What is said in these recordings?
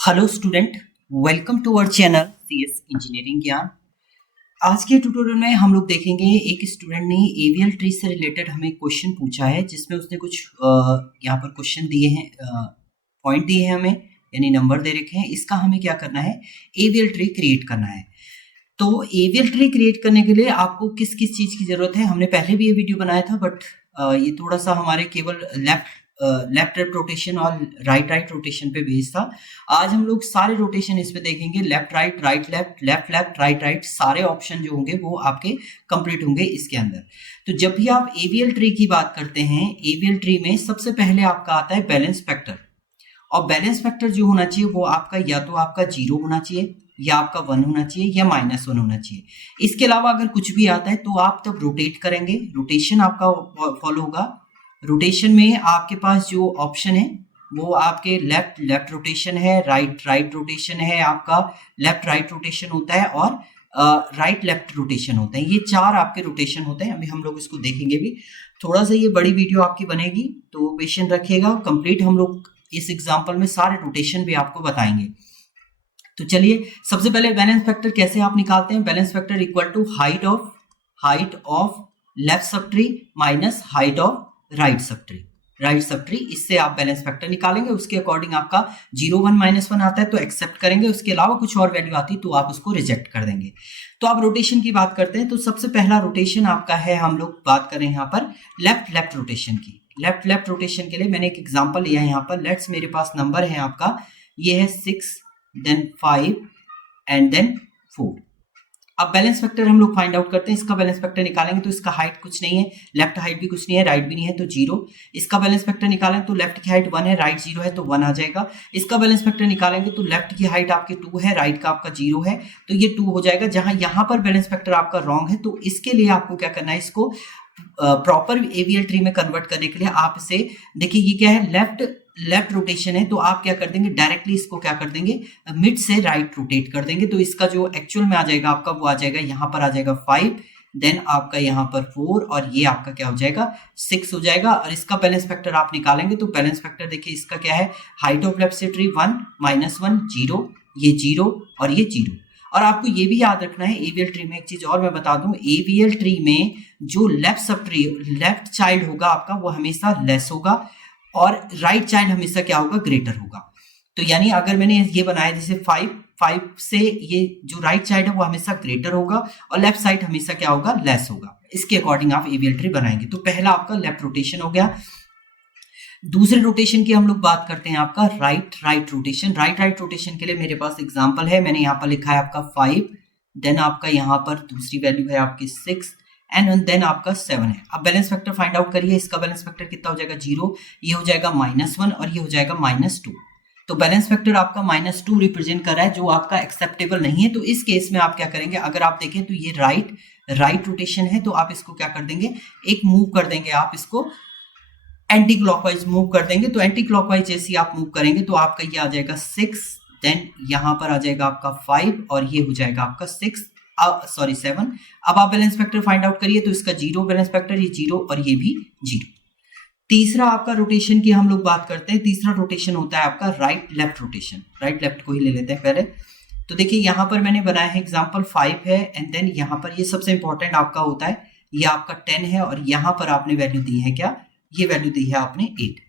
Hello student, welcome to our channel CS engineering Gyan. आज के tutorial में हम लोग देखेंगे एक स्टूडेंट ने एवीएल ट्री से रिलेटेड हमें क्वेश्चन पूछा है, जिसमें उसने कुछ यहाँ पर क्वेश्चन दिए हैं, पॉइंट दिए हैं हमें, यानी नंबर दे रखे हैं। इसका हमें क्या करना है, एवीएल ट्री क्रिएट करना है। तो एवीएल ट्री क्रिएट करने के लिए आपको किस किस चीज़ की ज़रूरत है, हमने पहले भी ये वीडियो बनाया था, बट ये थोड़ा सा हमारे केवल लेफ्ट रोटेशन और राइट रोटेशन पे बेस्ड था। आज हम लोग सारे रोटेशन इस पे देखेंगे, left right, right left, left left, right right, सारे ऑप्शन जो होंगे वो आपके कंप्लीट होंगे इसके अंदर। तो जब भी आप एवीएल ट्री की बात करते हैं, एवीएल ट्री में सबसे पहले आपका आता है बैलेंस फैक्टर। और बैलेंस फैक्टर जो होना चाहिए वो आपका या तो आपका 0 होना चाहिए, या आपका 1 होना चाहिए, या -1 होना चाहिए। इसके अलावा अगर कुछ भी आता है तो आप तब रोटेट करेंगे, रोटेशन आपका फॉलो होगा। रोटेशन में आपके पास जो ऑप्शन है वो आपके लेफ्ट रोटेशन है, राइट रोटेशन है, आपका लेफ्ट राइट रोटेशन होता है, और राइट लेफ्ट रोटेशन होते हैं। ये 4 आपके रोटेशन होते हैं। अभी हम लोग इसको देखेंगे भी। थोड़ा सा ये बड़ी वीडियो आपकी बनेगी, तो पेशेंट रखिएगा। कंप्लीट हम लोग इस एग्जाम्पल में सारे रोटेशन भी आपको बताएंगे। तो चलिए, सबसे पहले बैलेंस फैक्टर कैसे आप निकालते हैं। Balance factor equal to height of left sub tree minus height of right sub tree. इससे आप बैलेंस फैक्टर निकालेंगे। उसके अकॉर्डिंग आपका 0, 1, -1 आता है तो एक्सेप्ट करेंगे, उसके अलावा कुछ और वैल्यू आती है तो आप उसको रिजेक्ट कर देंगे। तो आप रोटेशन की बात करते हैं, तो सबसे पहला रोटेशन आपका है, हम लोग बात करें यहाँ पर लेफ्ट रोटेशन की। लेफ्ट रोटेशन के लिए मैंने एक एग्जांपल लिया है यहाँ पर। लेट्स, मेरे पास नंबर है आपका, ये है 6, देन 5 एंड देन 4। अब बैलेंस फैक्टर हम लोग फाइंड आउट करते हैं। इसका बैलेंस फैक्टर निकालेंगे तो इसका हाइट कुछ नहीं है, लेफ्ट हाइट भी कुछ नहीं है, राइट भी नहीं है, तो 0। इसका बैलेंस फैक्टर निकालें तो लेफ्ट की हाइट 1 है, राइट 0 है, तो 1 आ जाएगा। इसका बैलेंस फैक्टर निकालेंगे तो लेफ्ट की हाइट आपकी 2 है, राइट का आपका 0 है, तो ये 2 हो जाएगा। जहां यहाँ पर बैलेंस फैक्टर आपका रॉन्ग है, तो इसके लिए आपको क्या करना है, इसको प्रॉपर एवीएल ट्री में कन्वर्ट करने के लिए आप इसे देखिए, ये क्या है, लेफ्ट रोटेशन है, तो आप क्या कर देंगे, डायरेक्टली इसको क्या कर देंगे, मिड से राइट रोटेट कर देंगे। तो इसका जो एक्चुअल में आ जाएगा आपका, वो आ जाएगा यहाँ पर आ जाएगा 5, देन आपका यहाँ पर 4, और ये आपका क्या हो जाएगा, 6 हो जाएगा। और इसका बैलेंस फैक्टर आप निकालेंगे तो बैलेंस फैक्टर देखिए इसका क्या है, हाइट ऑफ लेफ्ट से ट्री 1, -1, 0, ये 0 और ये 0। और आपको ये भी याद रखना है, एवीएल ट्री में एक चीज और मैं बता दूं, एवीएल ट्री में जो left sub tree, left child होगा आपका, वो हमेशा लेस होगा, और राइट चाइल्ड हमेशा क्या होगा, ग्रेटर होगा। तो यानी अगर मैंने ये बनाया जैसे 5 से, ये जो राइट साइड है वो हमेशा ग्रेटर होगा, और लेफ्ट साइड हमेशा क्या होगा, लेस होगा। इसके अकॉर्डिंग आप एवीएल ट्री बनाएंगे। तो पहला आपका लेफ्ट रोटेशन हो गया। दूसरे रोटेशन की हम लोग बात करते हैं, आपका राइट रोटेशन। राइट रोटेशन के लिए मेरे पास एग्जांपल है, मैंने यहाँ पर लिखा है आपका 5, देन आपका यहाँ पर दूसरी वैल्यू है आपकी 6, एंड देन आपका 7 है। अब बैलेंस फैक्टर फाइंड आउट करिए। इसका बैलेंस फैक्टर कितना हो जाएगा, 0, ये हो जाएगा -1, और ये हो जाएगा -2। तो बैलेंस फैक्टर आपका -2 रिप्रेजेंट कर रहा है, जो आपका एक्सेप्टेबल नहीं है। तो इस केस में आप क्या करेंगे, अगर आप देखें तो ये राइट रोटेशन है, तो आप इसको क्या कर देंगे, एक मूव कर देंगे, आप इसको एंटी क्लॉकवाइज मूव कर देंगे। तो एंटी क्लॉकवाइज जैसे आप मूव करेंगे तो आपका ये आ जाएगा 6, देन यहाँ पर आ जाएगा आपका 5, और ये हो जाएगा आपका 7। अब आप बैलेंस फैक्टर फाइंड आउट करिए, तो इसका 0 बैलेंस फैक्टर, ये 0 और ये भी 0। तीसरा आपका रोटेशन की हम लोग बात करते हैं। तीसरा रोटेशन होता है आपका right left rotation. Right left को ही ले लेते हैं पहले। तो देखिए यहाँ पर मैंने बनाया है एग्जाम्पल 5 है, एंड देन यहाँ पर ये सबसे इंपॉर्टेंट आपका होता है, ये आपका 10 है, और यहाँ पर आपने वैल्यू दी है क्या, ये वैल्यू दी है आपने 8।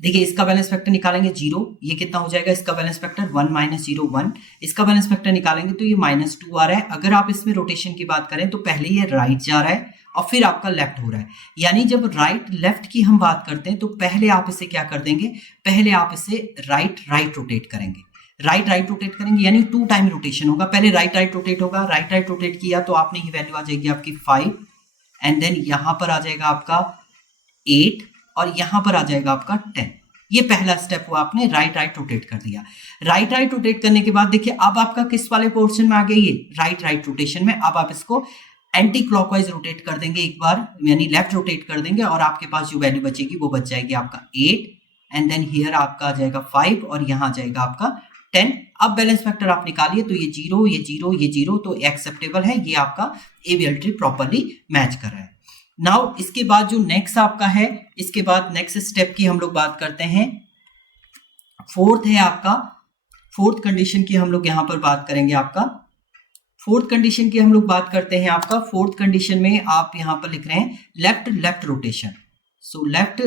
देखिए इसका बैलेंस फैक्टर निकालेंगे 0, ये कितना हो जाएगा, इसका बैलेंस फैक्टर 1 - 0 1। इसका बैलेंस फैक्टर निकालेंगे तो ये -2 आ रहा है। अगर आप इसमें रोटेशन की बात करें तो पहले ये राइट जा रहा है और फिर आपका लेफ्ट हो रहा है। यानी जब राइट लेफ्ट की हम बात करते हैं तो पहले आप इसे क्या कर देंगे, पहले आप इसे राइट रोटेट करेंगे। राइट रोटेट करेंगे यानी 2 टाइम रोटेशन होगा। पहले राइट रोटेट होगा, राइट रोटेट किया तो आपने ये वैल्यू आ जाएगी आपकी 5, एंड देन यहां पर आ जाएगा आपका 8, और यहां पर आ जाएगा आपका 10। ये पहला स्टेप हुआ, आपने राइट रोटेट कर दिया। राइट रोटेट करने के बाद देखिए अब आपका किस वाले पोर्शन में आ गया, ये राइट रोटेशन में। अब आप इसको एंटी क्लॉकवाइज रोटेट कर देंगे एक बार, यानी लेफ्ट रोटेट कर देंगे, और आपके पास जो वैल्यू बचेगी वो बच जाएगी आपका 8, एंड देन हियर आपका आ जाएगा 5, और यहां आ जाएगा आपका 10। अब बैलेंस फैक्टर आप निकालिए तो ये 0, ये 0, ये 0, तो एक्सेप्टेबल है, ये आपका एवीएल ट्री प्रॉपर्ली मैच कर रहा है। नाउ इसके बाद जो नेक्स्ट आपका है, इसके बाद नेक्स्ट स्टेप की हम लोग बात करते हैं फोर्थ है आपका, फोर्थ कंडीशन की हम लोग यहाँ पर बात करेंगे आपका। फोर्थ कंडीशन की हम लोग बात करते हैं आपका। फोर्थ कंडीशन में आप यहाँ पर लिख रहे हैं left left rotation. So left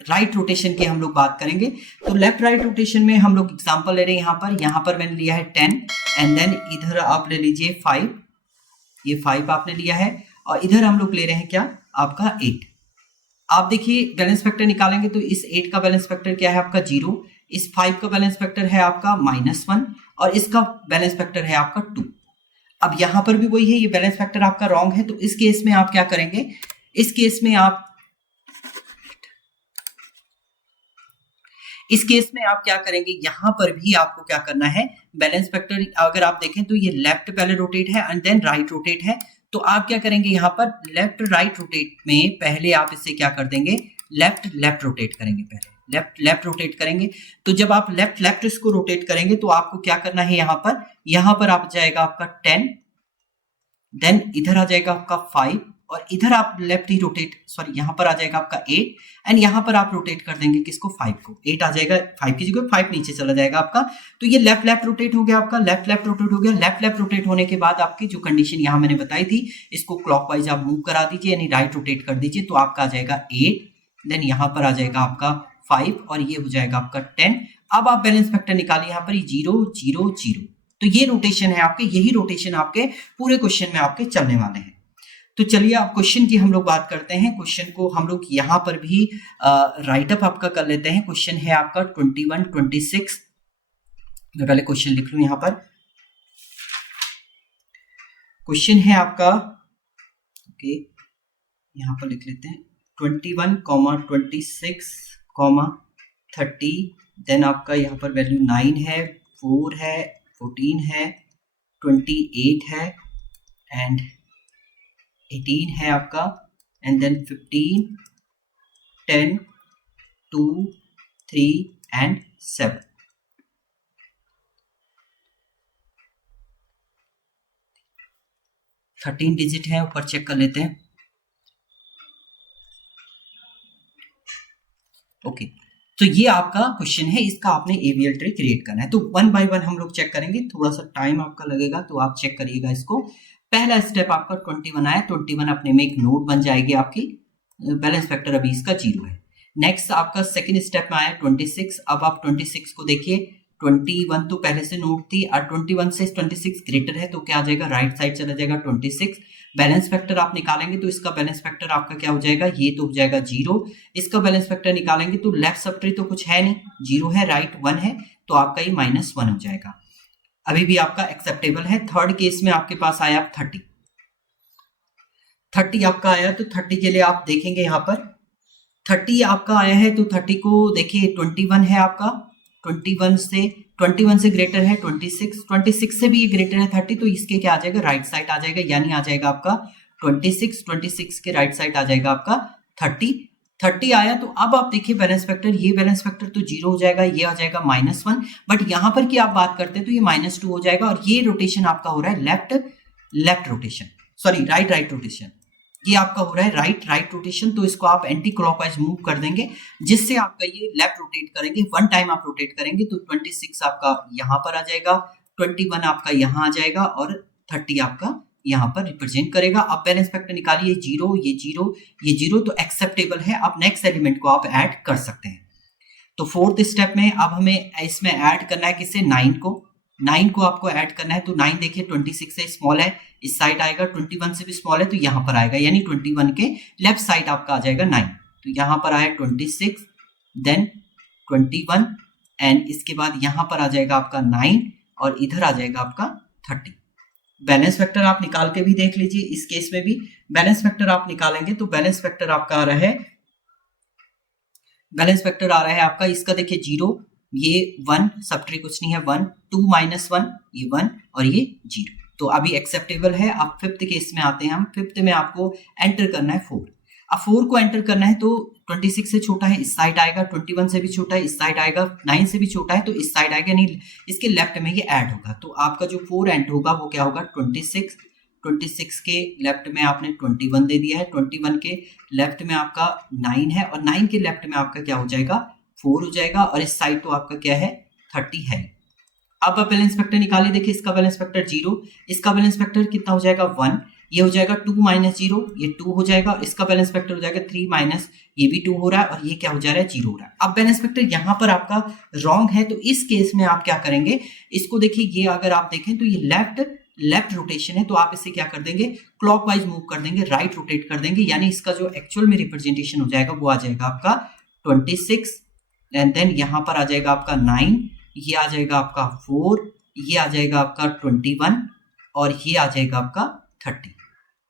right rotation की हम लोग बात करेंगे। तो लेफ्ट राइट रोटेशन में हम लोग एग्जांपल ले रहे हैं यहाँ पर मैंने लिया है 10 एंड देन इधर आप ले लीजिए 5, ये 5 आपने लिया है, और इधर हम लोग ले रहे हैं क्या आपका 8। आप देखिए बैलेंस फैक्टर निकालेंगे तो इस 8 का बैलेंस फैक्टर क्या है आपका 0, इस 5 का बैलेंस फैक्टर है आपका -1 और इसका बैलेंस फैक्टर है आपका 2। अब यहां पर भी वही है, ये बैलेंस फैक्टर आपका रॉन्ग है, तो इस केस में आप क्या करेंगे, इस केस में आप क्या करेंगे, यहां पर भी आपको क्या करना है, बैलेंस फैक्टर अगर आप देखें तो ये लेफ्ट पहले रोटेट है एंड देन राइट रोटेट है, तो आप क्या करेंगे यहाँ पर लेफ्ट राइट रोटेट में पहले आप इससे क्या कर देंगे, लेफ्ट लेफ्ट रोटेट करेंगे, पहले लेफ्ट लेफ्ट रोटेट करेंगे। तो जब आप लेफ्ट लेफ्ट इसको रोटेट करेंगे तो आपको क्या करना है, यहाँ पर आप जाएगा आपका 10, देन इधर आ जाएगा आपका 5 और इधर आप लेफ्ट ही रोटेट, सॉरी यहाँ पर आ जाएगा आपका 8 एंड यहाँ पर आप रोटेट कर देंगे किसको, 5 को, 8 आ जाएगा, 5 की जगह 5 नीचे चला जाएगा आपका। तो ये लेफ्ट लेफ्ट रोटेट हो गया आपका, लेफ्ट लेफ्ट रोटेट हो गया। लेफ्ट लेफ्ट रोटेट होने के बाद आपकी जो कंडीशन यहाँ मैंने बताई थी, इसको क्लॉकवाइज आप मूव करा दीजिए, यानी राइट रोटेट कर दीजिए, तो आपका आ जाएगा 8, देन यहाँ पर आ जाएगा आपका 5 और ये हो जाएगा आपका 10। अब आप बैलेंस फैक्टर निकालिए, यहाँ पर 0 0 0, तो ये रोटेशन है आपके, यही रोटेशन आपके पूरे क्वेश्चन में आपके चलने वाले हैं। तो चलिए आप क्वेश्चन की हम लोग बात करते हैं। क्वेश्चन को हम लोग यहाँ पर भी राइट अप आपका कर लेते हैं। क्वेश्चन है आपका 21 26, मैं पहले क्वेश्चन लिख लूं, यहाँ पर क्वेश्चन है आपका, ओके यहाँ पर लिख लेते हैं 21, 26, 30, देन आपका यहाँ पर वैल्यू 9 है, 4 है, 14 है, 28 है एंड 18 है आपका, and then 15, 10, 2, 3 and 7। Thirteen digit है, ऊपर चेक कर लेते हैं। ओके तो ये आपका क्वेश्चन है, इसका आपने एवीएल ट्री क्रिएट करना है। तो 1 बाय 1 हम लोग चेक करेंगे, थोड़ा सा टाइम आपका लगेगा, तो आप चेक करिएगा इसको। पहला स्टेप आपका 21 आया, 21 अपने में एक नोड बन जाएगी आपकी, बैलेंस फैक्टर अभी इसका 0 है। नेक्स्ट आपका सेकंड स्टेप में आया 26, अब आप 26 को देखिए, 21 तो पहले से नोड थी और 21 से 26 ग्रेटर है, तो क्या आ जाएगा, राइट साइड चला जाएगा 26। बैलेंस फैक्टर आप निकालेंगे तो इसका बैलेंस फैक्टर आपका क्या हो जाएगा, ये तो हो जाएगा 0। इसका बैलेंस फैक्टर निकालेंगे तो लेफ्ट सब ट्री तो कुछ है नहीं, 0 है, राइट 1 है, तो आपका ये -1 हो जाएगा, अभी भी आपका एक्सेप्टेबल है। थर्ड केस में आपके पास आया 30 आपका आया, तो 30 के लिए आप देखेंगे यहाँ पर 30 आपका आया है, तो 30 को देखिए 21 है आपका, 21 से ग्रेटर है 26 से भी ये ग्रेटर है 30, तो इसके क्या आ जाएगा, राइट साइड आ जाएगा, यानी आ जाएगा आपका 26 के राइट साइड आ जाएगा आपका 30 आया। तो अब आप देखिए बैलेंस फैक्टर, ये बैलेंस फैक्टर तो 0 हो जाएगा, ये आ जाएगा -1, बट यहाँ पर की आप बात करते हैं तो ये -2 हो जाएगा, और ये रोटेशन आपका हो रहा है left left rotation, sorry right right rotation, ये आपका हो रहा है राइट राइट रोटेशन, तो इसको आप एंटी क्लॉकवाइज मूव कर देंगे, जिससे आपका ये लेफ्ट रोटेट करेंगे, 1 टाइम आप रोटेट करेंगे तो 26 आपका यहाँ पर आ जाएगा, 21 आपका यहाँ आ जाएगा और 30 आपका यहाँ पर रिप्रेजेंट करेगा। अब बैलेंस फैक्टर निकालिए, 0 ये 0 ये 0, तो एक्सेप्टेबल है। अब नेक्स्ट एलिमेंट को आप ऐड कर सकते हैं। तो फोर्थ स्टेप में अब हमें इसमें ऐड करना है किससे, 9 को आपको ऐड करना है। तो 9 देखिए 26 से स्मॉल है, इस साइड आएगा, 21 से भी स्मॉल है तो यहाँ पर आएगा, यानी 21 के लेफ्ट साइड आपका आ जाएगा 9, तो यहाँ पर आया 26, देन 21 एंड इसके बाद यहाँ पर आ जाएगा आपका 9 और इधर आ जाएगा आपका 30। बैलेंस फैक्टर आप निकाल के भी देख लीजिए, इस केस में भी बैलेंस फैक्टर आप निकालेंगे तो बैलेंस फैक्टर आपका आ रहा है, बैलेंस फैक्टर आ रहा है आपका, इसका देखिए 0, ये 1, सब ट्री कुछ नहीं है, 1 2 -1 ये 1 और ये 0, तो अभी एक्सेप्टेबल है। अब फिफ्थ केस में आते हैं हम। फिफ्थ में आपको एंटर करना है 4। अब 4 को एंटर करना है तो 26 से छोटा है, इस साइड आएगा, 21 से भी छोटा है, इस साइड आएगा, 9 से भी छोटा है तो इस साइड आएगा, नहीं इसके लेफ्ट में ये ऐड होगा, तो आपका जो 4 एंटर होगा वो क्या होगा, 26 के लेफ्ट में आपने 21 दे दिया है, 21 के लेफ्ट में आपका 9 है और 9 के लेफ्ट में आपका क्या हो जाएगा 4 हो जाएगा और इस साइड तो आपका क्या है 30 है। अब आप बैलेंस फैक्टर निकालिए, देखिए इसका बैलेंस फैक्टर 0, इसका बैलेंस फैक्टर कितना हो जाएगा 1, ये हो जाएगा 2 माइनस 0, ये 2 हो जाएगा, इसका बैलेंस फैक्टर हो जाएगा 3 माइनस, ये भी 2 हो रहा है और ये क्या हो जा रहा है 0 हो रहा है। अब बैलेंस फैक्टर यहाँ पर आपका रॉन्ग है, तो इस केस में आप क्या करेंगे, इसको देखिए ये अगर आप देखें तो ये लेफ्ट रोटेशन है, तो आप इसे क्या कर देंगे क्लॉकवाइज मूव कर देंगे, राइट रोटेट कर देंगे, यानी इसका जो एक्चुअल में रिप्रेजेंटेशन हो जाएगा वो आ जाएगा आपका 26 एंड देन यहाँ पर आ जाएगा आपका 9, ये आ जाएगा आपका 4, ये आ जाएगा आपका 21 और ये आ जाएगा आपका 30।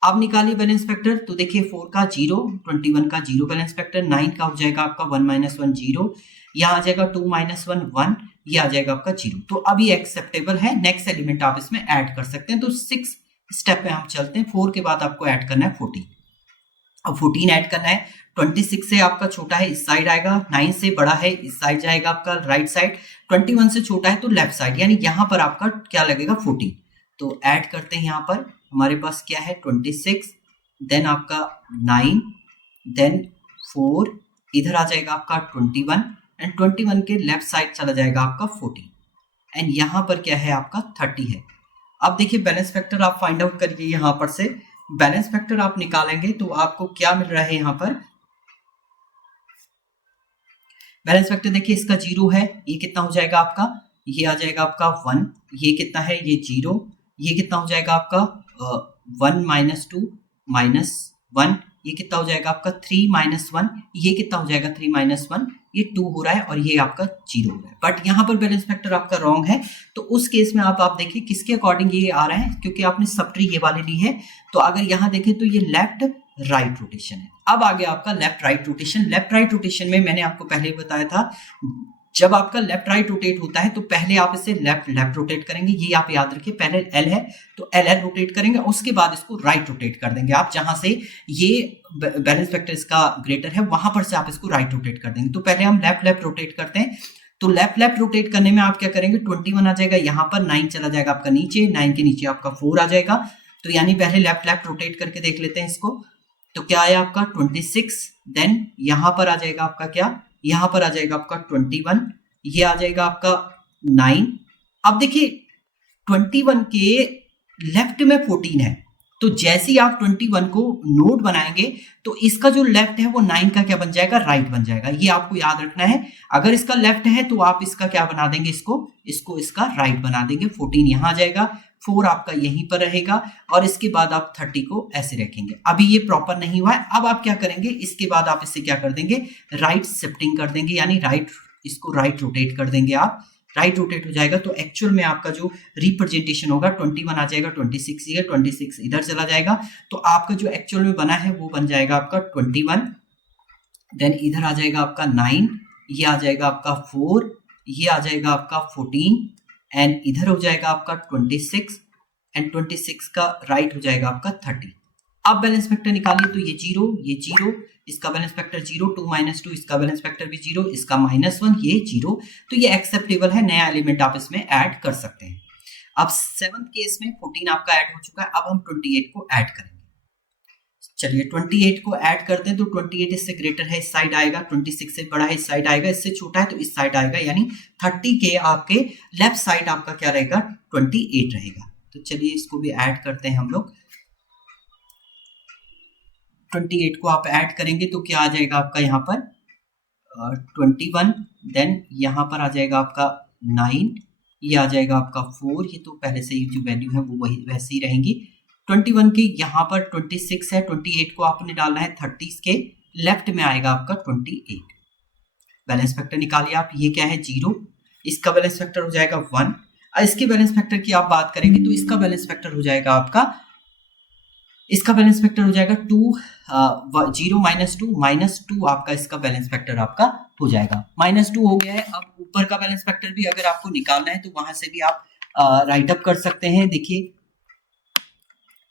अब निकालिए बैलेंस फैक्टर, तो देखिए 4 का 0, 21 का 0 बैलेंस फैक्टर, 9 का हो जाएगा आपका 1 माइनस 1 0, यहाँ आ जाएगा 2 माइनस 1 1, ये आ जाएगा आपका 0। तो अब ये एक्सेप्टेबल है, नेक्स्ट एलिमेंट आप इसमें ऐड कर सकते हैं। तो 6 स्टेप पे हम चलते हैं। 4 के बाद आपको ऐड करना है 14। अब 14 ऐड करना है, 26 से आपका छोटा है इस साइड आएगा, 9 से बड़ा है इस साइड जाएगा आपका राइट साइड, 21 से छोटा है तो लेफ्ट साइड, यानी यहाँ पर आपका क्या लगेगा 14। तो ऐड करते हैं, यहाँ पर हमारे पास क्या है 26, देन आपका 9, देन 4, इधर आ जाएगा आपका 21 एंड 21 के लेफ्ट साइड चला जाएगा आपका 14 एंड यहाँ पर क्या है आपका 30 है। अब देखिए बैलेंस फैक्टर आप फाइंड आउट करिए, यहाँ पर से बैलेंस फैक्टर आप निकालेंगे तो आपको क्या मिल रहा है, यहाँ पर बैलेंस फैक्टर देखिए इसका 0 है, ये कितना हो जाएगा आपका, ये आ जाएगा आपका 1, ये कितना है ये 0, ये कितना हो जाएगा आपका 1 माइनस 2 माइनस 1, ये कितना हो जाएगा आपका 3 माइनस 1, ये कितना हो जाएगा 3 माइनस 1, ये 2 हो रहा है और ये आपका 0 हो रहा है। बट यहाँ पर बैलेंस फैक्टर आपका रॉन्ग है, तो उस केस में आप देखिए किसके अकॉर्डिंग ये आ रहा है, क्योंकि आपने सब ट्री ये वाली ली है, तो अगर यहाँ देखें तो ये लेफ्ट राइट रोटेशन है। अब आ गया आपका left right rotation. Left right rotation में मैंने आपको पहले ही बताया था, जब आपका लेफ्ट राइट रोटेट होता है तो पहले आप इसे लेफ्ट रोटेट करेंगे, ये आप याद रखिए, पहले एल है तो एल रोटेट करेंगे, उसके बाद इसको राइट रोटेट कर देंगे आप, जहां से ये बैलेंस फैक्टर इसका ग्रेटर है वहां पर से आप इसको राइट रोटेट कर देंगे। तो पहले हम लेफ्ट रोटेट करते हैं, तो लेफ्ट रोटेट करने में आप क्या करेंगे 21 आ जाएगा, यहाँ पर 9 चला जाएगा आपका नीचे, 9 के नीचे आपका 4 आ जाएगा, तो यानी पहले लेफ्ट रोटेट करके देख लेते हैं इसको। तो क्या आया आपका 26, देन यहाँ पर आ जाएगा आपका क्या, यहाँ पर आ जाएगा आपका 21, ये आ जाएगा आपका 9। अब देखिए 21 के लेफ्ट में 14 है, तो जैसे ही आप 21 को नोड बनाएंगे तो इसका जो लेफ्ट है वो 9 का क्या बन जाएगा, राइट बन जाएगा। ये आपको याद रखना है, अगर इसका लेफ्ट है तो आप इसका क्या बना देंगे, इसको इसका राइट बना देंगे। 14 यहाँ आ जाएगा, 4 आपका यहीं पर रहेगा और इसके बाद आप 30 को ऐसे रखेंगे। अभी ये प्रॉपर नहीं हुआ है, अब आप क्या करेंगे, इसके बाद आप इससे क्या कर देंगे, राइट शिफ्टिंग कर देंगे, यानी इसको राइट रोटेट कर देंगे आप, राइट रोटेट हो जाएगा तो एक्चुअल में आपका जो रिप्रेजेंटेशन होगा 21 आ जाएगा, 26 ये 26 इधर चला जाएगा, तो आपका जो एक्चुअल में बना है वो बन जाएगा आपका 21, देन इधर आ जाएगा आपका 9, ये आ जाएगा आपका 4, ये आ जाएगा आपका 14 एंड इधर हो जाएगा आपका 26 एंड 26 का राइट हो जाएगा आपका 30। अब बैलेंस फैक्टर निकालिए, तो ये 0, इसका बैलेंस फैक्टर 0, 2 माइनस 2, इसका बैलेंस फैक्टर भी 0, इसका -1, ये 0, तो ये एक्सेप्टेबल है, नया एलिमेंट आप इसमें ऐड कर सकते हैं। अब 7th केस में 14 आपका ऐड हो चुका है, अब हम 28 को ऐड करेंगे। चलिए 28 को ऐड करते हैं, तो 28 इससे ग्रेटर है इस साइड आएगा, 26 से बड़ा है इस साइड आएगा, इससे छोटा है तो इस साइड आएगा, यानी 30 के आपके लेफ्ट साइड आपका क्या रहेगा 28 रहेगा। तो चलिए इसको भी ऐड करते हैं हम लोग। 28 को आप ऐड करेंगे तो क्या आ जाएगा आपका यहाँ पर 21, देन यहाँ पर आ जाएगा आपका 9, ये आ जाएगा आपका 4, ये तो पहले से ही जो वैल्यू है वो वही वैसे ही रहेंगी। 21 की यहाँ पर 26 है, 28 को आपने डालना है 30 के लेफ्ट में आएगा आपका 28। बैलेंस फैक्टर निकालिए आप, ये क्या है 0, इसका बैलेंस फैक्टर हो जाएगा 1, इसके बैलेंस फैक्टर की आप बात करेंगे तो इसका बैलेंस फैक्टर हो जाएगा आपका, इसका बैलेंस फैक्टर हो जाएगा 2, 0 माइनस 2 आपका इसका बैलेंस फैक्टर आपका हो जाएगा, -2 हो गया है। अब ऊपर का बैलेंस फैक्टर भी अगर आपको निकालना है तो वहां से भी आप राइट अप कर सकते हैं। देखिए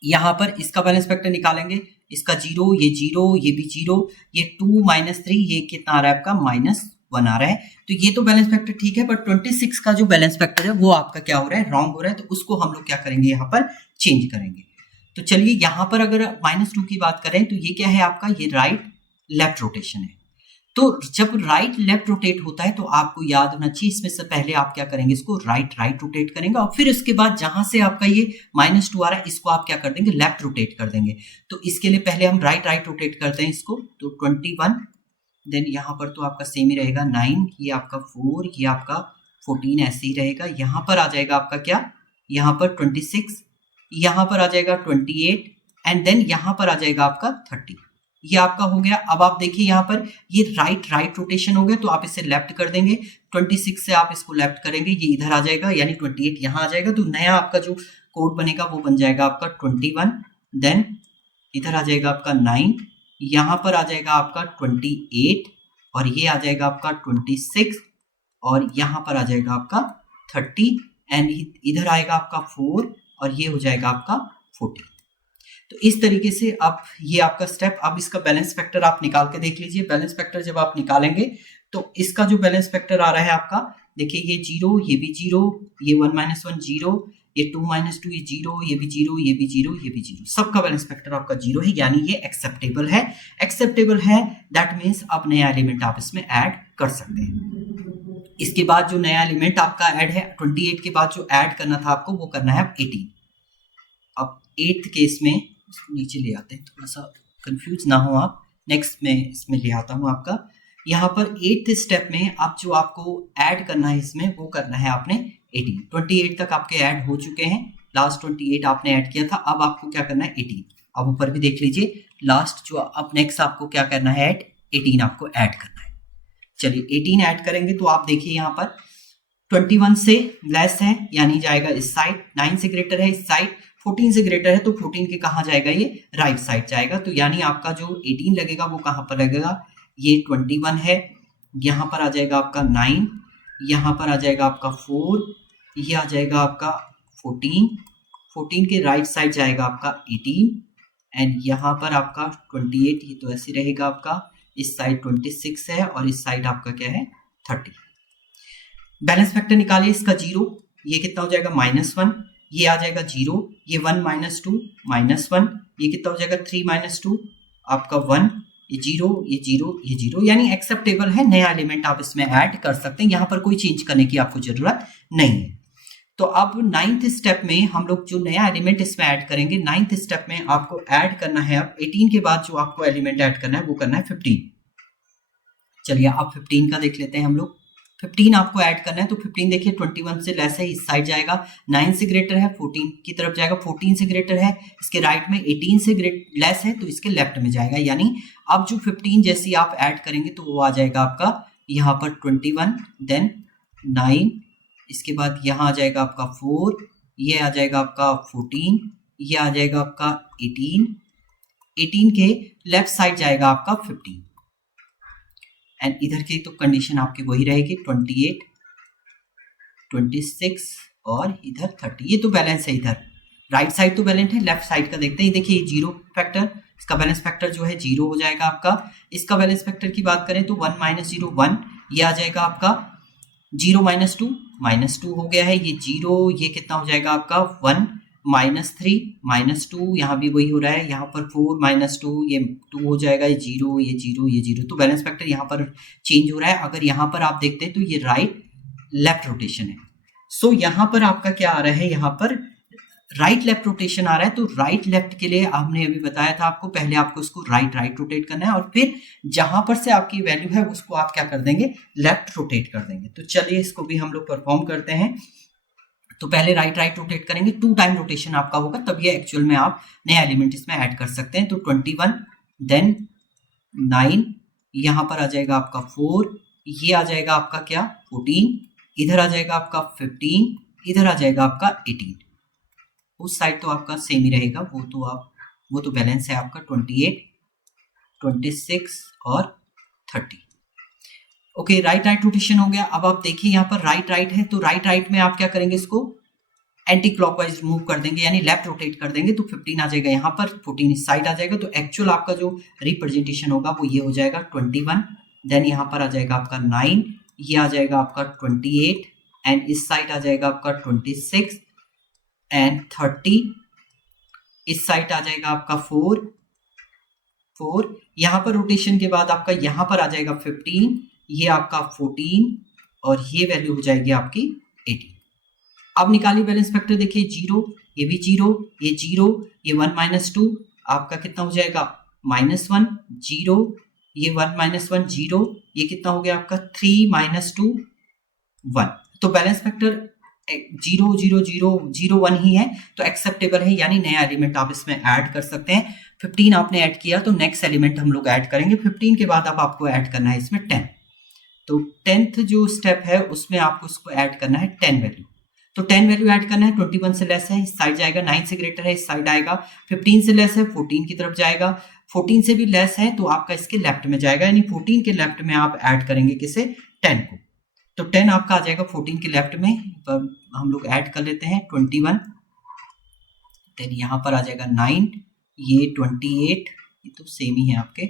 यहाँ पर इसका बैलेंस फैक्टर निकालेंगे, इसका 0, ये 0, ये भी 0, ये 2 - 3, ये कितना आ रहा है आपका -1 आ रहा है। तो ये तो बैलेंस फैक्टर ठीक है, बट 26 का जो बैलेंस फैक्टर है वो आपका क्या हो रहा है, रॉन्ग हो रहा है, तो उसको हम लोग क्या करेंगे यहाँ पर चेंज करेंगे। तो चलिए यहाँ पर अगर -2 की बात करें तो ये क्या है आपका, ये राइट लेफ्ट रोटेशन है। तो जब राइट लेफ्ट रोटेट होता है तो आपको याद होना चाहिए, इसमें से पहले आप क्या करेंगे, इसको राइट राइट रोटेट करेंगे और फिर उसके बाद जहां से आपका ये -2 आ रहा है इसको आप क्या कर देंगे, लेफ्ट रोटेट कर देंगे। तो इसके लिए पहले हम राइट राइट रोटेट करते हैं इसको, तो 21, देन यहाँ पर तो आपका सेम ही रहेगा 9, ये आपका 4, ये आपका 14 ऐसे ही रहेगा। यहाँ पर आ जाएगा आपका क्या, यहाँ पर 26, यहाँ पर आ जाएगा 28 एंड देन यहाँ पर आ जाएगा आपका 30। ये आपका हो गया। अब आप देखिए यहाँ पर ये राइट राइट रोटेशन हो गया तो आप इसे लेफ्ट कर देंगे, 26 से आप इसको लेफ्ट करेंगे, ये इधर आ जाएगा यानी 28 यहाँ आ जाएगा। तो नया आपका जो कोड बनेगा वो बन जाएगा आपका 21, देन इधर आ जाएगा आपका 9, यहाँ पर आ जाएगा आपका 28 और ये आ जाएगा आपका 26 और यहाँ पर आ जाएगा आपका 30 एंड इधर आएगा आपका 4 और ये हो जाएगा आपका 40। तो इस तरीके से आप ये आपका स्टेप, अब इसका बैलेंस फैक्टर आप निकाल के देख लीजिए। बैलेंस फैक्टर जब आप निकालेंगे तो इसका जो बैलेंस फैक्टर आ रहा है आपका, देखिए ये 0, ये भी 0, ये 1 - 1 0, ये 2 - 2 ये 0, ये भी 0, ये भी 0, ये भी 0, सबका बैलेंस फैक्टर आपका 0 है, यानी ये एक्सेप्टेबल है। एक्सेप्टेबल है दैट मीन्स अब नया एलिमेंट आप इसमें ऐड कर सकते हैं। इसके बाद जो नया एलिमेंट आपका ऐड है 28 के बाद जो ऐड करना था आपको वो करना है 18। अब 8th केस में इसको नीचे ले आते हैं, थोड़ा सा कंफ्यूज ना हो आप, नेक्स्ट में इसमें ले आता हूँ आपका। यहाँ पर 8th स्टेप में आप जो आपको ऐड करना है इसमें वो करना है आपने 18। 28 तक आपके ऐड हो चुके हैं, लास्ट 28 आपने ऐड किया था, अब आपको क्या करना है 18। अब ऊपर भी देख लीजिए लास्ट जो अब नेक्स्ट आपको क्या करना है, 18 आपको ऐड करना है। चलिए 18 ऐड करेंगे तो आप देखिए यहाँ पर 21 से लेस है यानी जाएगा इस साइड, 9 से ग्रेटर है इस साइड, 14 से ग्रेटर है तो 14 के कहाँ जाएगा, ये राइट साइड जाएगा। तो यानी आपका जो 18 लगेगा वो कहाँ पर लगेगा, ये 21 है, यहाँ पर आ जाएगा आपका 9, यहाँ पर आ जाएगा आपका 4, ये आ जाएगा आपका 14, 14 के राइट साइड जाएगा आपका 18 एंड यहाँ पर आपका 28, ये तो ऐसे रहेगा आपका, इस साइड 26 है और इस साइड आपका क्या है 30। बैलेंस फैक्टर निकालिए इसका 0, ये कितना हो जाएगा -1, ये आ जाएगा 0, ये 1 - 2 -1, ये कितना हो जाएगा 3 - 2 आपका 1, ये 0, ये 0, ये 0, यानी एक्सेप्टेबल है। नया एलिमेंट आप इसमें ऐड कर सकते हैं, यहाँ पर कोई चेंज करने की आपको जरूरत नहीं है। तो अब 9th स्टेप में हम लोग जो नया एलिमेंट इसमें ऐड करेंगे, 9th स्टेप में आपको ऐड करना है अब 18 के बाद जो आपको एलिमेंट ऐड करना है वो करना है 15। चलिए अब 15 का देख लेते हैं हम लोग। 15 आपको ऐड करना है तो 15 देखिए 21 से लेस है इस साइड जाएगा, 9 से ग्रेटर है 14 की तरफ जाएगा, 14 से ग्रेटर है इसके राइट में, 18 से लेस है तो इसके लेफ्ट में जाएगा। यानी अब जो 15 जैसी आप ऐड करेंगे तो वो आ जाएगा आपका यहाँ पर 21, देन 9, इसके बाद यहाँ आ जाएगा आपका 4, ये आ जाएगा आपका 14, ये आ जाएगा आपका 18, 18 के लेफ्ट साइड जाएगा आपका 15 एंड इधर की तो कंडीशन आपकी वही रहेगी 28, 26 और इधर 30। ये तो बैलेंस है, इधर राइट साइड तो बैलेंस है, लेफ्ट साइड का देखते हैं। देखिए 0 फैक्टर, इसका बैलेंस फैक्टर जो है 0 हो जाएगा आपका। इसका बैलेंस फैक्टर की बात करें तो 1 - 0 1, ये आ जाएगा आपका 0 - 2 -2 हो गया है, ये 0, ये कितना हो जाएगा आपका 1 -3 -2, यहाँ भी वही हो रहा है, यहाँ पर 4 - 2 ये 2 हो जाएगा, ये 0, ये 0, ये 0। तो बैलेंस फैक्टर यहाँ पर चेंज हो रहा है। अगर यहाँ पर आप देखते हैं तो ये राइट लेफ्ट रोटेशन है। सो यहाँ पर आपका क्या आ रहा है, यहाँ पर राइट लेफ्ट रोटेशन आ रहा है। तो राइट लेफ्ट के लिए हमने अभी बताया था आपको, पहले आपको इसको राइट राइट रोटेट करना है और फिर जहां पर से आपकी वैल्यू है उसको आप क्या कर देंगे, लेफ्ट रोटेट कर देंगे। तो चलिए इसको भी हम लोग परफॉर्म करते हैं। तो पहले राइट राइट रोटेट करेंगे, 2 टाइम रोटेशन आपका होगा, तब ये एक्चुअल में आप नया एलिमेंट इसमें ऐड कर सकते हैं। तो 21, देन 9, यहाँ पर आ जाएगा आपका 4, ये आ जाएगा आपका क्या 14, इधर आ जाएगा आपका 15, इधर आ जाएगा आपका 18। उस साइड तो आपका सेम ही रहेगा, वो तो बैलेंस है आपका 28, 26 और 30। ओके, राइट राइट रोटेशन हो गया। अब आप देखिए यहाँ पर राइट राइट है तो राइट राइट में आप क्या करेंगे, इसको एंटी क्लॉकवाइज मूव कर देंगे यानी लेफ्ट रोटेट कर देंगे। तो 15 आ जाएगा यहाँ पर, 14 इस साइड आ जाएगा। तो एक्चुअल आपका जो रिप्रेजेंटेशन होगा वो ये हो जाएगा 21, देन यहाँ पर आ जाएगा आपका 9, ये आ जाएगा आपका 28 एंड इस साइड आ जाएगा आपका 26 एंड 30, इस साइड आ जाएगा आपका 4, 4, यहाँ पर रोटेशन के बाद आपका यहाँ पर आ जाएगा 15, ये आपका 14 और ये वैल्यू हो जाएगी आपकी 18। अब निकालिए बैलेंस फैक्टर, देखिए 0, ये भी 0, ये 0, ये 1 माइनस 2 आपका कितना हो जाएगा -1, 0, ये 1 माइनस 1 0, ये कितना हो गया आपका 3 माइनस 2 1। तो बैलेंस फैक्टर 0 0 0 0 1 ही है तो एक्सेप्टेबल है, यानी नया एलिमेंट आप इसमें ऐड कर सकते हैं। 15 आपने ऐड किया तो नेक्स्ट एलिमेंट हम लोग ऐड करेंगे। 15 के बाद अब आपको ऐड करना है इसमें 10। तो 10th जो स्टेप है उसमें आपको इसको ऐड करना है 10 वैल्यू। तो 10 वैल्यू ऐड करना है, 21 से लेस है इस साइड जाएगा, 9 से ग्रेटर है इस साइड आएगा, 15 से लेस है 14 की तरफ जाएगा, 14 से भी लेस है तो आपका इसके लेफ्ट में जाएगा, यानी 14 के लेफ्ट में आप ऐड करेंगे किसे 10 को। तो 10 आपका आ जाएगा 14 के लेफ्ट में, पर हम लोग ऐड कर लेते हैं 21, देन यहाँ पर आ जाएगा 9, ये 28, ये तो सेम ही है आपके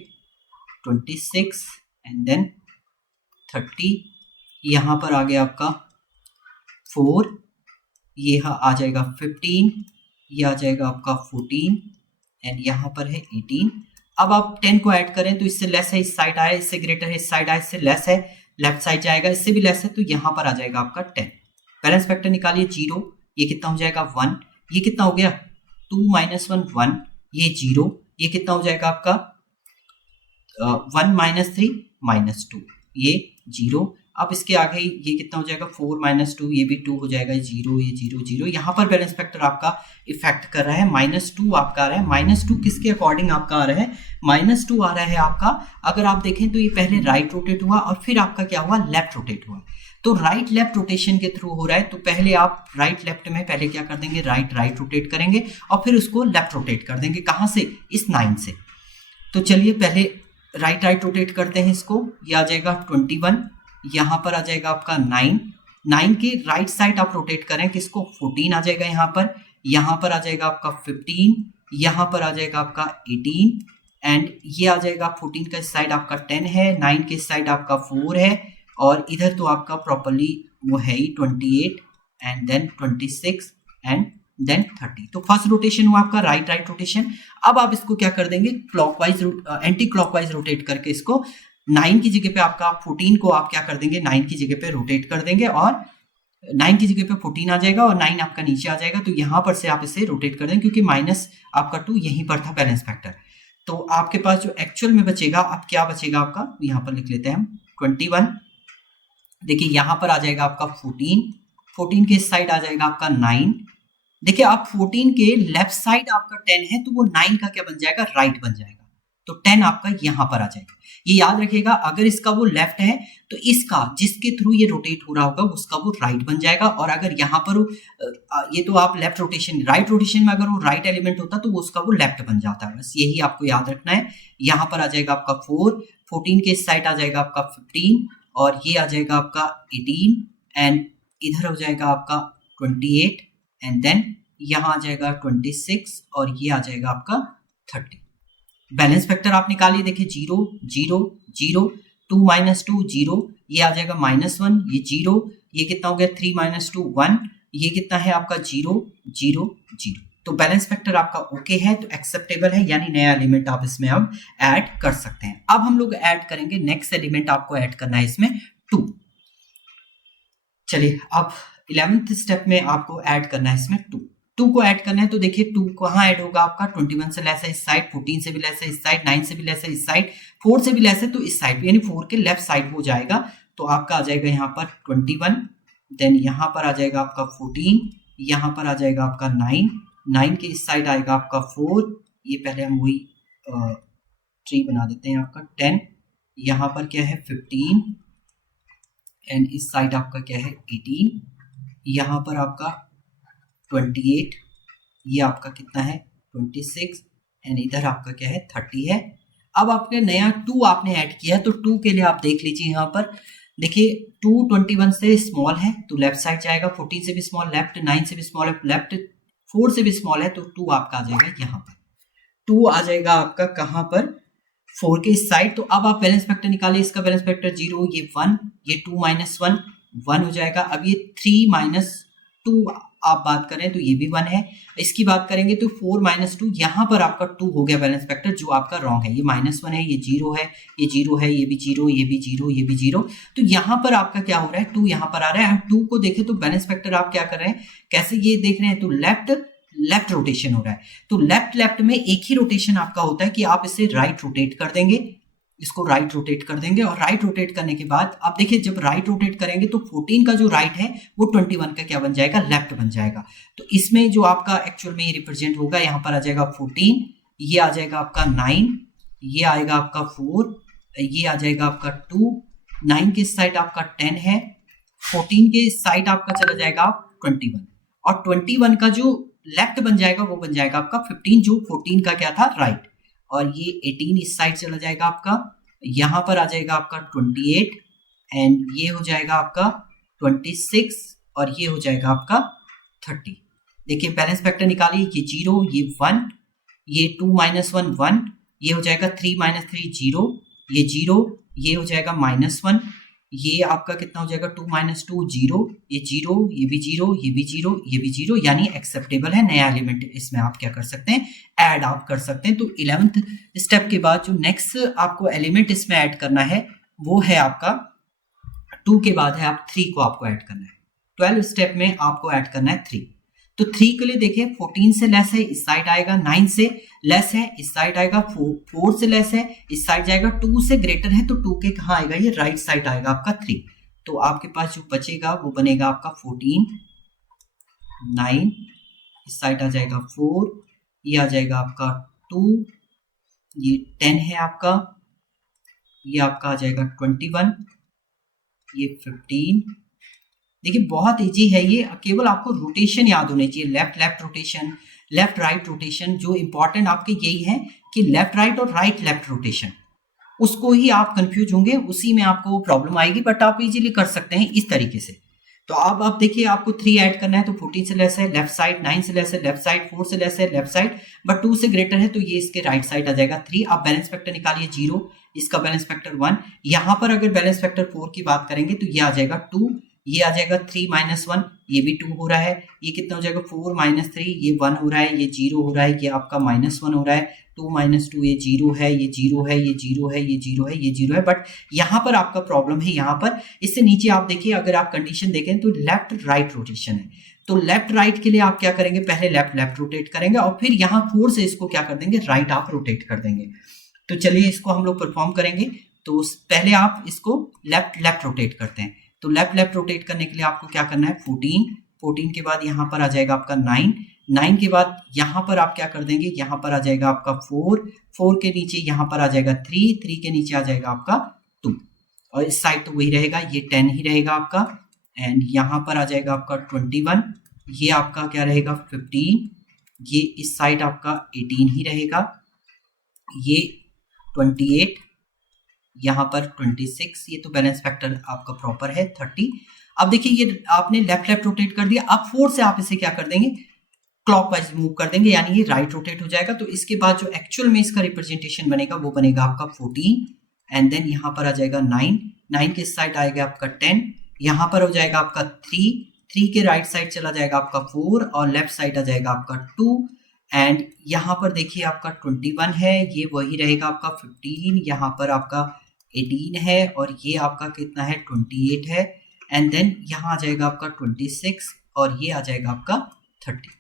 26 एंड देन 30, यहाँ पर आ गया आपका 4, ये आ जाएगा 15, ये आ जाएगा आपका 14 एंड यहाँ पर है 18। अब आप 10 को ऐड करें तो इससे लेस है इस साइड आया, इससे ग्रेटर है इस साइड आया, इससे लेस है लेफ्ट साइड जाएगा, इससे भी लेस है तो यहाँ पर आ जाएगा आपका 10। बैलेंस फैक्टर निकालिए 0, ये कितना हो जाएगा 1, ये कितना हो गया 2 माइनस 1 1, ये 0, ये कितना हो जाएगा आपका 1 माइनस 3 माइनस 2, ये 0। अब इसके आगे ये कितना हो जाएगा 4 माइनस 2, ये भी 2 हो जाएगा 0, ये 0 0। यहाँ पर बैलेंस फैक्टर आपका इफेक्ट कर रहा है, -2 आपका आ रहा है। -2 किसके अकॉर्डिंग आपका आ रहा है, -2 आ रहा है आपका, अगर आप देखें तो ये पहले राइट रोटेट हुआ और फिर आपका क्या हुआ लेफ्ट रोटेट हुआ। तो राइट लेफ्ट रोटेशन के थ्रू हो रहा है, तो पहले आप राइट लेफ्ट में पहले क्या कर देंगे राइट राइट रोटेट करेंगे और फिर उसको लेफ्ट रोटेट कर देंगे, कहाँ से इस 9 से। तो चलिए पहले राइट राइट रोटेट करते हैं इसको, ये आ जाएगा 21, यहाँ पर आ जाएगा आपका 9, 9 के राइट साइड आप रोटेट करें किसको 14 आ जाएगा यहाँ पर आ जाएगा आपका 15, यहाँ पर आ जाएगा आपका 18 एंड ये आ जाएगा 14 का साइड आपका 10 है, 9 के साइड आपका 4 है और इधर तो आपका प्रॉपर्ली वो है ही 28 एंड देन 26 एंड देन 30। तो फर्स्ट रोटेशन हुआ आपका राइट राइट रोटेशन। अब आप इसको क्या कर देंगे क्लॉकवाइज एंटी क्लॉकवाइज रोटेट करके इसको 9 की जगह पे आपका 14 को आप क्या कर देंगे 9 की जगह पे रोटेट कर देंगे और 9 की जगह पे 14 आ जाएगा और 9 आपका नीचे आ जाएगा। तो यहाँ पर से आप इसे रोटेट कर देंगे क्योंकि माइनस आपका 2 यहीं पर था बैलेंस फैक्टर। तो आपके पास जो एक्चुअल में बचेगा अब क्या बचेगा आपका, यहाँ पर लिख लेते हैं हम 21। देखिए यहाँ पर आ जाएगा आपका 14, 14 के साइड आ जाएगा आपका 9। देखिए आप 14 के लेफ्ट साइड आपका 10 है तो वो 9 का क्या बन जाएगा राइट बन जाएगा, तो 10 आपका यहाँ पर आ जाएगा। ये याद रखिएगा अगर इसका वो लेफ्ट है तो इसका जिसके थ्रू ये रोटेट हो रहा होगा उसका वो राइट बन जाएगा, और अगर यहाँ पर ये तो आप लेफ्ट रोटेशन राइट रोटेशन में अगर वो राइट एलिमेंट होता तो उसका वो लेफ्ट बन जाता है। बस यही आपको याद रखना है। यहाँ पर आ जाएगा आपका 4, 14 के साइड आ जाएगा आपका 15 और ये आ जाएगा आपका 18 एंड इधर हो जाएगा आपका 28 एंड देन यहाँ आ जाएगा 26 और ये आ जाएगा आपका 30। बैलेंस फैक्टर आप निकालिए, देखिए 0 0 0, 2 माइनस 2 0, ये आ जाएगा -1, ये 0, ये कितना हो गया 3 माइनस 2 1, ये कितना है आपका 0 0 0। तो बैलेंस फैक्टर आपका ओके है, तो एक्सेप्टेबल है, यानी नया एलिमेंट आप इसमें अब ऐड कर सकते हैं। अब हम लोग ऐड करेंगे नेक्स्ट एलिमेंट, आपको ऐड करना है इसमें 2। चलिए अब 11th स्टेप में आपको ऐड करना है इसमें 2 को ऐड करना है। तो देखिए 2 कहाँ ऐड होगा आपका 21 से लेस है इस साइड, 14 से भी लेस है इस साइड, 9 से भी लेस है इस साइड, 4 से भी लेस है तो इस साइड, यानी 4 के लेफ्ट साइड हो जाएगा। तो आपका आ जाएगा यहाँ पर 21, देन यहाँ पर आ जाएगा आपका 14, यहाँ पर आ जाएगा आपका 9, 9 के इस साइड आएगा आपका 4, ये पहले हम वही ट्री बना देते हैं आपका 10, यहाँ पर क्या है 15 एंड इस साइड आपका क्या है 18, यहाँ पर आपका 28, ये आपका कितना है 26 एंड इधर आपका क्या है 30 है। अब आपने नया 2 आपने ऐड किया है, तो 2 के लिए आप देख लीजिए यहाँ पर, देखिए 2 21 से स्मॉल है तो लेफ्ट साइड जाएगा, 14 से भी स्मॉल लेफ्ट, 9 से भी स्मॉल है लेफ्ट, 4 से भी स्मॉल है तो 2 आपका आ जाएगा यहाँ पर। 2 आ जाएगा आपका कहाँ पर 4 के इस साइड। तो अब आप बैलेंस फैक्टर निकालिए, इसका बैलेंस फैक्टर 0, ये 1, ये 2 माइनस 1 1 हो जाएगा। अब ये 3 माइनस 2 आप बात करें तो ये भी 1 है। इसकी बात करेंगे तो 4 माइनस 2, यहाँ पर आपका 2 हो गया बैलेंस फैक्टर, जो आपका रॉन्ग है। ये -1 है, ये 0 है, ये 0 है, ये भी 0, ये भी 0, ये भी 0। तो यहाँ पर आपका क्या हो रहा है, 2 यहाँ पर आ रहा है। 2 को देखें तो बैलेंस फैक्टर आप क्या कर रहे हैं, कैसे ये देख रहे हैं, तो लेफ्ट रोटेशन हो रहा है। तो लेफ्ट में एक ही रोटेशन आपका होता है कि आप इसे राइट रोटेट कर देंगे, इसको राइट रोटेट कर देंगे। और राइट रोटेट करने के बाद आप देखिए, जब राइट रोटेट करेंगे तो 14 का जो राइट है वो 21 का क्या बन जाएगा, लेफ्ट बन जाएगा। तो इसमें जो आपका एक्चुअल में ये रिप्रेजेंट होगा, यहाँ पर आ जाएगा 14, ये आ जाएगा आपका 9, ये आएगा आपका 4, ये आ जाएगा आपका 2, 9 के साइड आपका 10 है, 14 के साइड आपका चला जाएगा 21, और 21 का जो लेफ्ट बन जाएगा वो बन जाएगा आपका 15, जो 14 का क्या था, राइट। और ये 18 इस साइड चला जाएगा आपका, यहाँ पर आ जाएगा आपका 28, एंड ये हो जाएगा आपका 26, और ये हो जाएगा आपका 30। देखिए बैलेंस फैक्टर निकालिए, ये 0, ये 1, ये 2 माइनस 1 1, ये हो जाएगा 3 माइनस 3 0, ये 0, ये हो जाएगा -1, ये आपका कितना हो जाएगा, 2 माइनस 2 0, ये 0, ये भी 0, ये भी 0, ये भी 0, यानी एक्सेप्टेबल है। नया एलिमेंट इसमें आप क्या कर सकते हैं, ऐड आप कर सकते हैं। तो 11th स्टेप के बाद जो नेक्स्ट आपको एलिमेंट इसमें ऐड करना है वो है आपका 2 के बाद है आप 3 को आपको ऐड करना है। 12 स्टेप में आपको ऐड करना है 3। तो 3 के लिए देखिए 14 से लेस है, इस साइड आएगा, 9 से लेस है, इस साइड आएगा, 4 से लेस है, इस साइड जाएगा, 2 से ग्रेटर है तो 2 के कहाँ आएगा, ये राइट साइड आएगा आपका 3। तो आपके पास जो बचेगा वो बनेगा आपका 14, 9, इस साइड आ जाएगा 4, ये आ जाएगा आपका 2, ये 10 है आपका, ये आपका आ जाएगा 21, ये 15। देखिए बहुत इजी है ये, केवल आपको रोटेशन याद होने चाहिए, left rotation, left right rotation. जो इंपॉर्टेंट आपके यही है कि लेफ्ट राइट और राइट लेफ्ट रोटेशन, उसको ही आप कंफ्यूज होंगे, उसी में आपको प्रॉब्लम आएगी, बट आप इजीली कर सकते हैं इस तरीके से। तो अब आप देखिए, आपको 3 ऐड करना है, तो 14 से लेस है लेफ्ट साइड, 9 से लेस है लेफ्ट साइड, 4 से लेस है लेफ्ट साइड, बट 2 से ग्रेटर है तो ये इसके राइट साइड आ जाएगा 3। आप बैलेंस फैक्टर निकालिए 0, इसका बैलेंस फैक्टर 1। यहाँ पर अगर बैलेंस फैक्टर 4 की बात करेंगे तो ये आ जाएगा 2, ये आ जाएगा 3 माइनस 1, ये भी 2 हो रहा है, ये कितना हो जाएगा 4 माइनस 3, ये 1 हो रहा है, ये 0 हो रहा है, ये आपका -1 हो रहा है, 2 माइनस 2, ये 0 है, ये 0 है, ये 0 है, ये 0 है, ये 0 है। बट यहाँ पर आपका प्रॉब्लम है, यहाँ पर इससे नीचे आप देखिए, अगर आप कंडीशन देखें तो लेफ्ट राइट रोटेशन है। तो लेफ्ट राइट के लिए आप क्या करेंगे, पहले लेफ्ट रोटेट करेंगे और फिर यहाँ 4 से इसको क्या कर देंगे, राइट आप रोटेट कर देंगे। तो चलिए इसको हम लोग परफॉर्म करेंगे। तो पहले आप इसको लेफ्ट रोटेट करते हैं। तो लेफ्ट रोटेट करने के लिए आपको क्या करना है, 14 के बाद यहाँ पर आ जाएगा आपका 9 के बाद यहाँ पर आप क्या कर देंगे, यहाँ पर आ जाएगा आपका 4 के नीचे यहाँ पर आ जाएगा 3 के नीचे आ जाएगा आपका 2, और इस साइड तो वही रहेगा, ये 10 ही रहेगा आपका, एंड यहाँ पर आ जाएगा आपका 21, ये आपका क्या रहेगा 15, ये इस साइड आपका 18 ही रहेगा, ये 28, यहाँ पर 26, ये तो बैलेंस फैक्टर आपका प्रॉपर है 30। अब देखिए ये आपने लेफ्ट रोटेट कर दिया, अब 4 से आप इसे क्या कर देंगे, क्लॉकवाइज मूव कर देंगे, यानी ये राइट रोटेट हो जाएगा। तो इसके बाद जो एक्चुअल में इसका रिप्रेजेंटेशन बनेगा वो बनेगा आपका 14, एंड देन यहाँ पर आ जाएगा 9 के साइड आएगा आपका 10, यहाँ पर हो जाएगा आपका 3 के राइट साइड चला जाएगा आपका 4, और लेफ्ट साइड आ जाएगा आपका 2, एंड यहाँ पर देखिए आपका 21 है, ये वही रहेगा आपका 15, यहाँ पर आपका 18 है, और ये आपका कितना है 28 है, एंड देन यहाँ आ जाएगा आपका 26, और ये आ जाएगा आपका 30।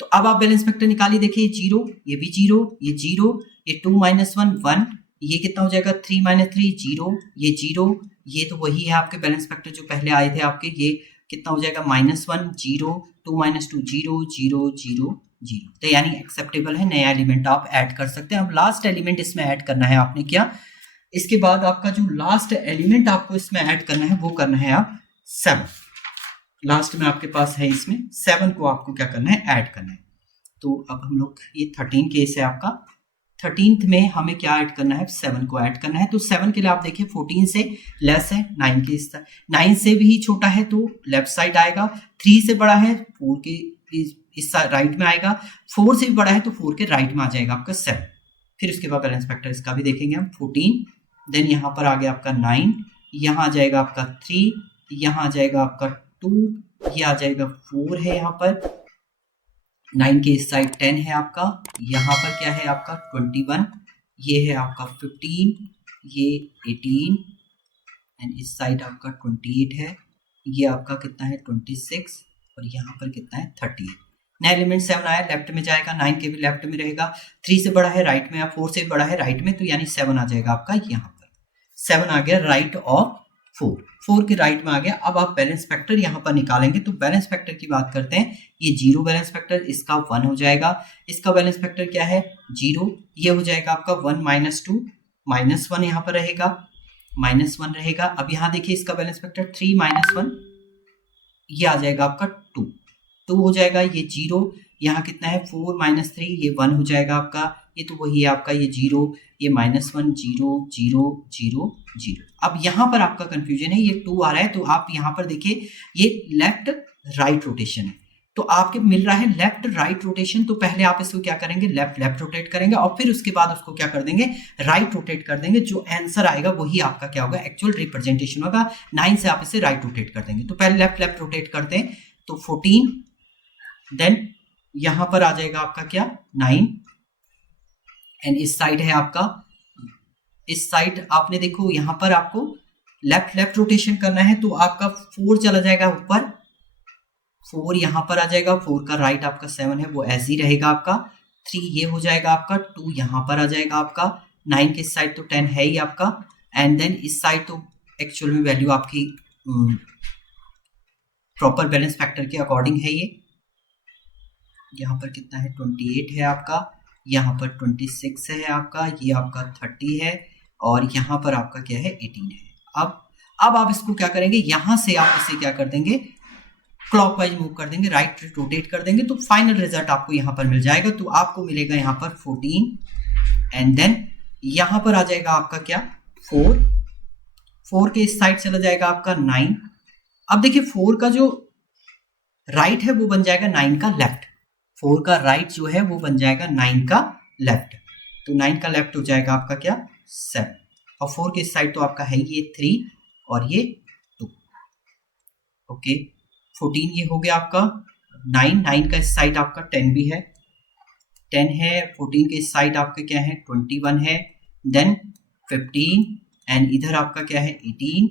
तो अब आप बैलेंस फैक्टर निकालिए, देखिए 0, ये भी 0, ये 0, ये 2 माइनस 1 1, ये कितना हो जाएगा 3 माइनस 3 0, ये 0, ये तो वही है आपके बैलेंस फैक्टर जो पहले आए थे आपके, ये कितना हो जाएगा -1 0, 2 माइनस 2 0 0 0 0। तो यानी एक्सेप्टेबल है, नया एलिमेंट आप ऐड कर सकते हैं। अब लास्ट एलिमेंट इसमें ऐड करना है आपने क्या, इसके बाद आपका जो लास्ट एलिमेंट आपको इसमें ऐड करना है वो करना है आप 7। लास्ट में आपके पास है, इसमें 7 को आपको क्या करना है, ऐड करना है। तो अब हम लोग, ये 13 केस है आपका, 13th में हमें क्या ऐड करना है, 7 को ऐड करना है। तो 7 के लिए आप देखिए 14 से लेस है, 9 से भी छोटा है तो लेफ्ट साइड आएगा, 3 से बड़ा है 4 के इस राइट में आएगा, 4 से भी बड़ा है तो 4 के राइट में आ जाएगा आपका 7। फिर उसके बाद बैलेंस फैक्टर इसका भी देखेंगे हम, 14, देन यहाँ पर आ गया आपका 9, यहाँ आ जाएगा आपका 3, यहाँ आ जाएगा आपका 2, ये आ जाएगा 4 है यहाँ पर, 9 के इस साइड 10 है आपका, यहाँ पर क्या है आपका 21, ये है आपका 15, ये 18 एंड इस साइड आपका 28 है, ये आपका कितना है 26 और यहाँ पर कितना है 38। नया एलिमेंट 7 आया, लेफ्ट में जाएगा, 9 के भी लेफ्ट में रहेगा, 3 से बड़ा है राइट में या 4 से बड़ा है राइट में, तो यानी 7 आ जाएगा आपका यहाँ पर, 7 आ गया राइट ऑफ 4 के राइट में आ गया। अब आप बैलेंस फैक्टर यहाँ पर निकालेंगे, तो बैलेंस फैक्टर की बात करते हैं, ये 0 बैलेंस फैक्टर, इसका 1 हो जाएगा, इसका बैलेंस फैक्टर क्या है 0, ये हो जाएगा आपका 1 - 2 -1 यहाँ पर रहेगा, -1 रहेगा। अब यहाँ देखिए इसका बैलेंस फैक्टर 3 - 1, ये आ जाएगा आपका 2 हो जाएगा, ये 0, यहाँ कितना है 4 - 3, ये 1 हो जाएगा आपका, ये तो वही है आपका, ये 0, ये -1 0 0 0 0। अब यहाँ पर आपका कंफ्यूजन है, ये 2 आ रहा है, तो आप यहाँ पर देखिए ये लेफ्ट राइट रोटेशन है, तो आपके मिल रहा है लेफ्ट राइट रोटेशन, तो पहले आप इसको क्या करेंगे लेफ्ट लेफ्ट रोटेट करेंगे और फिर उसके बाद उसको क्या कर देंगे राइट रोटेट कर देंगे, जो आंसर आएगा वही आपका क्या होगा एक्चुअल रिप्रेजेंटेशन होगा। 9 से आप इसे राइट रोटेट कर देंगे, तो पहले लेफ्ट लेफ्ट रोटेट करते हैं, तो 14, देन यहां पर आ जाएगा आपका क्या 9 एंड इस साइड है आपका, इस साइड आपने देखो यहां पर आपको लेफ्ट लेफ्ट रोटेशन करना है, तो आपका 4 चला जाएगा ऊपर, 4 यहां पर आ जाएगा, 4 का राइट आपका 7 है वो ऐसे ही रहेगा आपका, 3 ये हो जाएगा आपका, 2 यहां पर आ जाएगा आपका, 9 के इस साइड तो 10 है ही आपका, एंड देन इस साइड तो एक्चुअल में वैल्यू आपकी प्रॉपर बैलेंस फैक्टर के अकॉर्डिंग है, ये यहाँ पर कितना है 28 है आपका, यहाँ पर 26 है आपका, ये आपका 30 है और यहाँ पर आपका क्या है 18 है। अब आप इसको क्या करेंगे, यहाँ से आप इसे क्या कर देंगे क्लॉकवाइज मूव कर देंगे, राइट रोटेट कर देंगे, तो फाइनल रिजल्ट आपको यहाँ पर मिल जाएगा। तो आपको मिलेगा यहाँ पर 14 एंड देन यहाँ पर आ जाएगा आपका क्या 4 के इस साइड चला जाएगा आपका 9। अब देखिए 4 का जो राइट है वो बन जाएगा 9 का लेफ्ट, 4 का राइट जो है वो बन जाएगा 9 का लेफ्ट, तो 9 का लेफ्ट हो जाएगा आपका क्या 7 और 4 के इस साइड तो आपका है ये 3 और ये 2। ओके 14 ये हो गया आपका 9 का इस साइड आपका 10 भी है, 10 है, 14 के इस साइड आपका क्या है 21 है, देन 15 एंड इधर आपका क्या है 18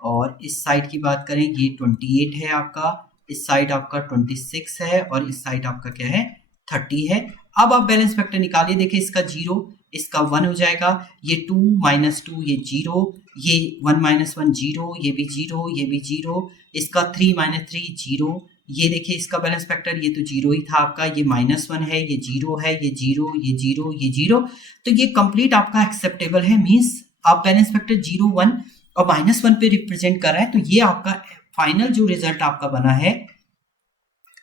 और इस साइड की बात करें ये 28 है आपका, इस साइड आपका 26 है और इस साइड आपका क्या है 30 है। अब आप बैलेंस फैक्टर निकालिए, देखिए इसका 0, इसका 1 हो जाएगा, ये 2 - 2 ये 0, ये 1 - 1 0, ये भी 0, ये भी 0, इसका 3 - 3 0, ये देखिए इसका बैलेंस फैक्टर ये तो 0 ही था आपका, ये -1 है, ये 0 है, ये 0, ये 0, ये 0, तो ये कंप्लीट आपका एक्सेप्टेबल है, मीन्स आप बैलेंस फैक्टर 0 1 और -1 पे रिप्रेजेंट कर रहा है, तो ये आपका फाइनल जो रिजल्ट आपका बना है।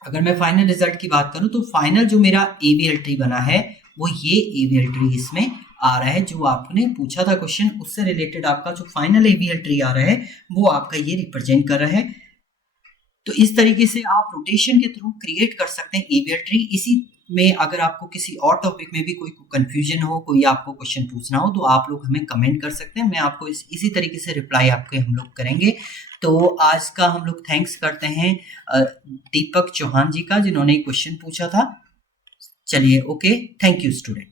अगर मैं फाइनल रिजल्ट की बात करूं तो फाइनल जो मेरा एवीएल ट्री बना है वो ये एवीएल ट्री इसमें आ रहा है, जो आपने पूछा था क्वेश्चन उससे रिलेटेड आपका जो फाइनल एवीएल ट्री आ रहा है वो आपका ये रिप्रेजेंट कर रहा है। तो इस तरीके से आप रोटेशन के थ्रू क्रिएट कर सकते हैं एवीएल ट्री। इसी में अगर आपको किसी और टॉपिक में भी कोई कंफ्यूजन हो, कोई आपको क्वेश्चन पूछना हो, तो आप लोग हमें कमेंट कर सकते हैं, मैं आपको इसी तरीके से रिप्लाई आपके हम लोग करेंगे। तो आज का हम लोग थैंक्स करते हैं दीपक चौहान जी का, जिन्होंने क्वेश्चन पूछा था। चलिए ओके, थैंक यू स्टूडेंट।